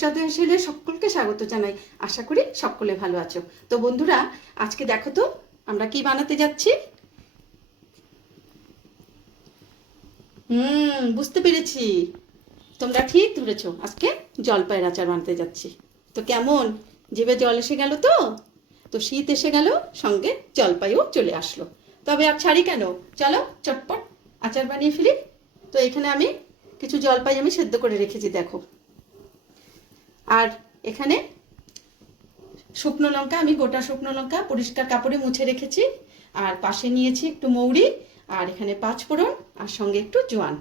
সুস্বাদু হেসেলে সকলকে স্বাগত জানাই। আশা করি সকলে ভালো আছো। তো বন্ধুরা, আজকে দেখো তো আমরা কি বানাতে যাচ্ছি। বুঝতে পেরেছি, তোমরা ঠিক ধরেছো। আজকে জলপাইয়ের আচার বানাতে যাচ্ছি। তো কেমন, জিভে জল এসে গেল তো? তো শীত এসে গেল, সঙ্গে জলপাইও চলে আসলো। তবে আর ছাড়ি কেন, চলো চটপট আচার বানিয়ে ফেলি। তো এখানে আমি কিছু জলপাই আমি সেদ্ধ করে রেখেছি, দেখো। আর এখানে শুকনো লঙ্কা, আমি গোটা শুকনো লঙ্কা পরিষ্কার কাপড়ে মুছে রেখেছি। আর পাশে নিয়েছি একটু মৌরি, আর এখানে পাঁচফোড়ন, আর সঙ্গে একটু জোয়ান।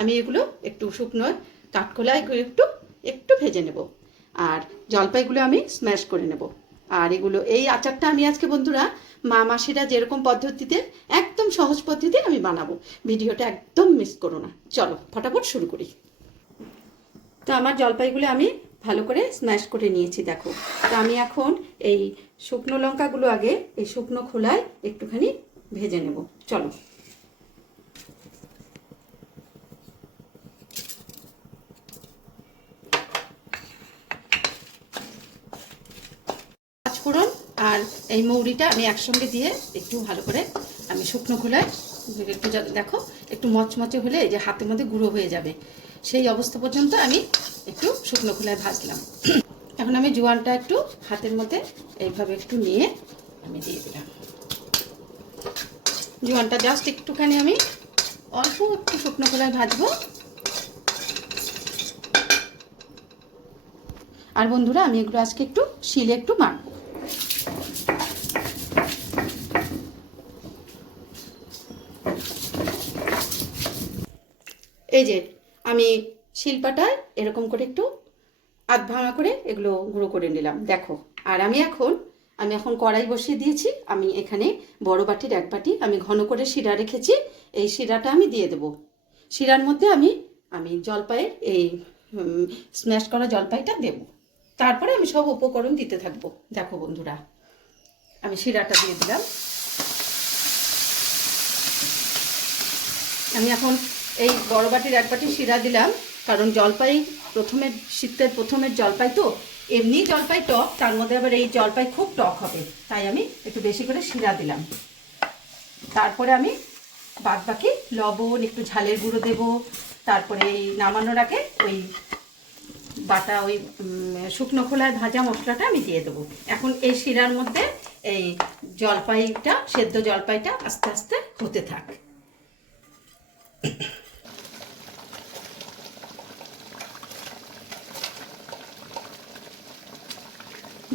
আমি এগুলো একটু শুকনো কাঠখোলায় একটু একটু ভেজে নেব। আর জলপাইগুলো আমি স্ম্যাশ করে নেব। আর এগুলো, এই আচারটা আমি আজকে বন্ধুরা মা মাসিরা যেরকম পদ্ধতিতে, একদম সহজ পদ্ধতিতে আমি বানাবো। ভিডিওটা একদম মিস করো না। চলো ফটাফট শুরু করি। তো আমার জলপাইগুলো আমি ভালো করে স্ম্যাশ করে নিয়েছি, দেখো। তো আমি এখন এই শুকনো লঙ্কাগুলো আগে এই শুকনো খোলায় একটুখানি ভেজে নেব। চলো। পাঁচফোড়ন আর এই মৌরিটা আমি একসঙ্গে দিয়ে একটু ভালো করে আমি শুকনো খোলায় একটু, দেখো, একটু মচমচে হলে এই যে হাতের মধ্যে গুঁড়ো হয়ে যাবে, সেই অবস্থা পর্যন্ত আমি একটু শুকনো খোলায় ভাজলাম। এখন আমি জোয়ানটা একটু হাতের মধ্যে এইভাবে একটু নিয়ে আমি দিয়ে দিলাম। জোয়ানটা জাস্ট একটুখানি আমি অল্প একটু শুকনো খোলায় ভাজবো। আর বন্ধুরা, আমি এগুলো আজকে একটু শিলে একটু মাখবো। এই যে আমি শিলপাটায় এরকম করে একটু আধ ভাঙা করে এগুলো গুঁড়ো করে নিলাম, দেখো। আর আমি এখন কড়াই বসিয়ে দিয়েছি। আমি এখানে বড় বাটির এক বাটি আমি ঘন করে শিরা রেখেছি। এই শিরাটা আমি দিয়ে দেব। শিরার মধ্যে আমি জলপাইয়ের এই স্ম্যাশ করা জলপাইটা দেব। তারপরে আমি সব উপকরণ দিতে থাকবো। দেখো বন্ধুরা, আমি শিরাটা দিয়ে দিলাম। আমি এখন এই বড় বাটির এক বাটি শিরা দিলাম, কারণ জলপাই শীতের প্রথমের জলপাই তো, এমনি জলপাই টক, তার মধ্যে আবার এই জলপাই খুব টক হবে, তাই আমি একটু বেশি করে শিরা দিলাম। তারপরে আমি বাদ বাকি লবণ, একটু ঝালের গুঁড়ো দেব। তারপরে এই নামানোর আগে ওই বাটা ওই শুকনো খোলায় ভাজা মশলাটা আমি দিয়ে দেবো। এখন এই শিরার মধ্যে এই জলপাইটা, সেদ্ধ জলপাইটা আস্তে আস্তে হতে থাক।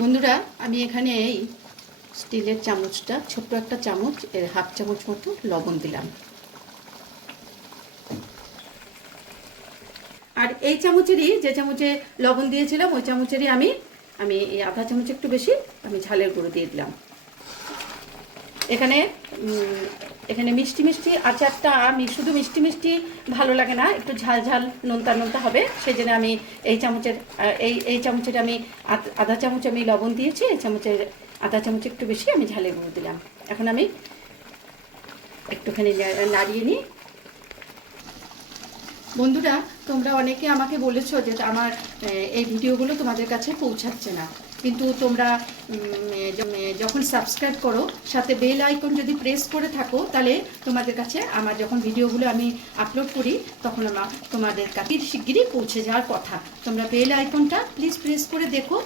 বন্ধুরা, আমি এখানে এই স্টিলের চামচটা, ছোট্ট একটা চামচ, এর হাফ চামচ মতো লবণ দিলাম। আর এই চামচেরই, যে চামচে লবণ দিয়েছিলাম, ওই চামচেরই আমি এই আধা চামচ একটু বেশি আমি ঝালের গুঁড়ো দিয়ে দিলাম। এখানে মিষ্টি মিষ্টি আচারটা, আমি শুধু মিষ্টি মিষ্টি ভালো লাগে না, একটু ঝাল ঝাল নোনতা নোনতা হবে, সেই জন্য আমি এই চামচের আমি আধা চামচ আমি লবণ দিয়েছি, এই চামচের আধা চামচ একটু বেশি আমি ঝালের গুঁড়ো দিলাম। এখন আমি একটুখানি নাড়িয়ে নিই। বন্ধুরা, তোমরা অনেকে আমাকে বলেছো যে আমার এই ভিডিওগুলো তোমাদের কাছে পৌঁছাচ্ছে না, কিন্তু তোমরা যখন সাবস্ক্রাইব করো, সাথে বেল আইকন যদি প্রেস করে থাকো, তাহলে তোমাদের কাছে আমার যখন ভিডিওগুলো আমি আপলোড করি, তখন তোমাদের কাছে শিগগিরই পৌঁছে যাওয়ার কথা। তোমরা বেল আইকনটা প্লিজ প্রেস করে দেখো,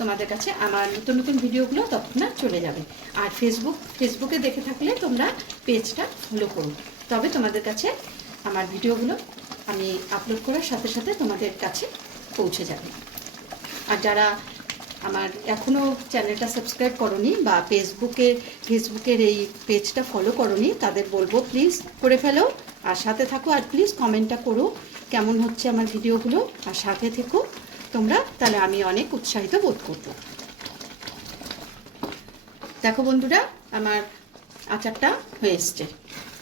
তোমাদের কাছে আমার নতুন নতুন ভিডিওগুলো তখন চলে যাবে। আর ফেসবুকে দেখে থাকলে তোমরা পেজটা ফলো করো, তবে তোমাদের কাছে আমার ভিডিওগুলো আমি আপলোড করার সাথে সাথে তোমাদের কাছে পৌঁছে যাবে। আর যারা আমার এখনও চ্যানেলটা সাবস্ক্রাইব করোনি বা ফেসবুকের এই পেজটা ফলো করোনি, তাদের বলবো প্লিজ করে ফেলো, আর সাথে থাকো। আর প্লিজ কমেন্টটা করো কেমন হচ্ছে আমার ভিডিওগুলো, আর সাথে থেকো তোমরা, তাহলে আমি অনেক উৎসাহিত বোধ করব। দেখো বন্ধুরা, আমার আচারটা হয়ে এসছে।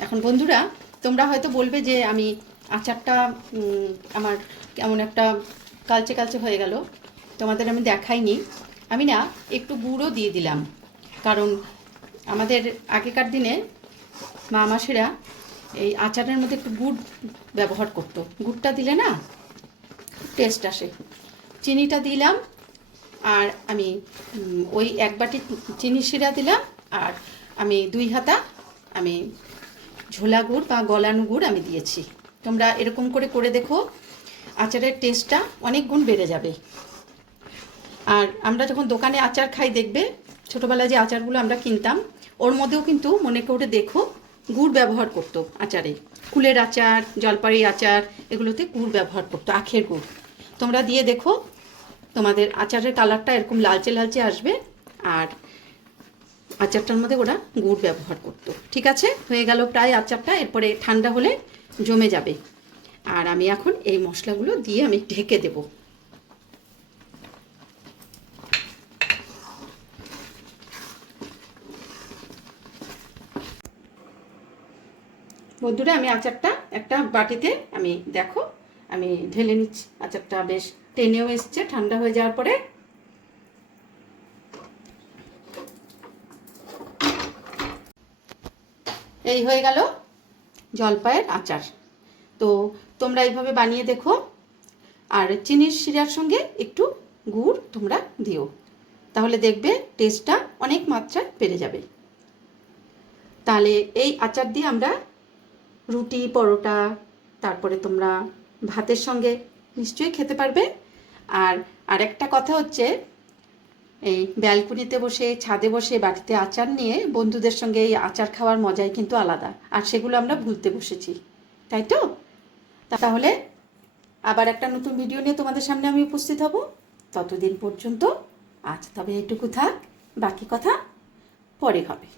এখন বন্ধুরা, তোমরা হয়তো বলবে যে আমি আচারটা আমার কেমন একটা কালচে কালচে হয়ে গেল, তোমাদের আমি দেখাইনি। আমি না একটু গুঁড়ো দিয়ে দিলাম, কারণ আমাদের আগেকার দিনে মা মাসিরা এই আচারের মধ্যে একটু গুড় ব্যবহার করতো। গুড়টা দিলে না টেস্ট আসে। চিনিটা দিলাম, আর আমি ওই 1 বাটি চিনি শিরা দিলাম, আর আমি 2 হাতা আমি ঝোলা গুড় বা গলানো গুড় আমি দিয়েছি। তোমরা এরকম করে দেখো, আচারের টেস্টটা অনেক গুণ বেড়ে যাবে। আর আমরা যখন দোকানে আচার খাই দেখবে, ছোটোবেলায় যে আচারগুলো আমরা কিনতাম, ওর মধ্যেও কিন্তু মনে করে দেখো গুড় ব্যবহার করতো আচারে। কুলের আচার, জলপাই আচার, এগুলোতে গুড় ব্যবহার করতো, আখের গুড়। তোমরা দিয়ে দেখো, তোমাদের আচারের কালারটা এরকম লালচে লালচে আসবে, আর আচারটার মধ্যে ওরা গুড় ব্যবহার করতো। ঠিক আছে, হয়ে গেল প্রায় আচারটা। এরপরে ঠান্ডা হলে জমে যাবে। আর আমি এখন এই মশলাগুলো দিয়ে আমি ঢেকে দেব। বন্ধুরা, আমি আচারটা একটা বাটিতে আমি দেখো আমি ঢেলে নিচ্ছি। আচারটা বেশ টেনেও এসছে ঠান্ডা হয়ে যাওয়ার পরে। এই হয়ে গেল জলপাইয়ের আচার। তো তোমরা এইভাবে বানিয়ে দেখো, আর চিনির শিরার সঙ্গে একটু গুড় তোমরা দিও, তাহলে দেখবে টেস্টটা অনেক মাত্রায় বেড়ে যাবে। তাহলে এই আচার দিয়ে আমরা রুটি, পরোটা, তারপরে তোমরা ভাতের সঙ্গে নিশ্চয়ই খেতে পারবে। আর আরেকটা কথা হচ্ছে, এই ব্যালকনিতে বসে, ছাদে বসে, বাটিতে আচার নিয়ে বন্ধুদের সঙ্গে এই আচার খাওয়ার মজাই কিন্তু আলাদা। আর সেগুলো আমরা ভুলতে বসেছি, তাই তো? তাহলে আবার একটা নতুন ভিডিও নিয়ে তোমাদের সামনে আমি উপস্থিত হব। ততদিন পর্যন্ত আজ তবে এটুকু থাক, বাকি কথা পরে হবে।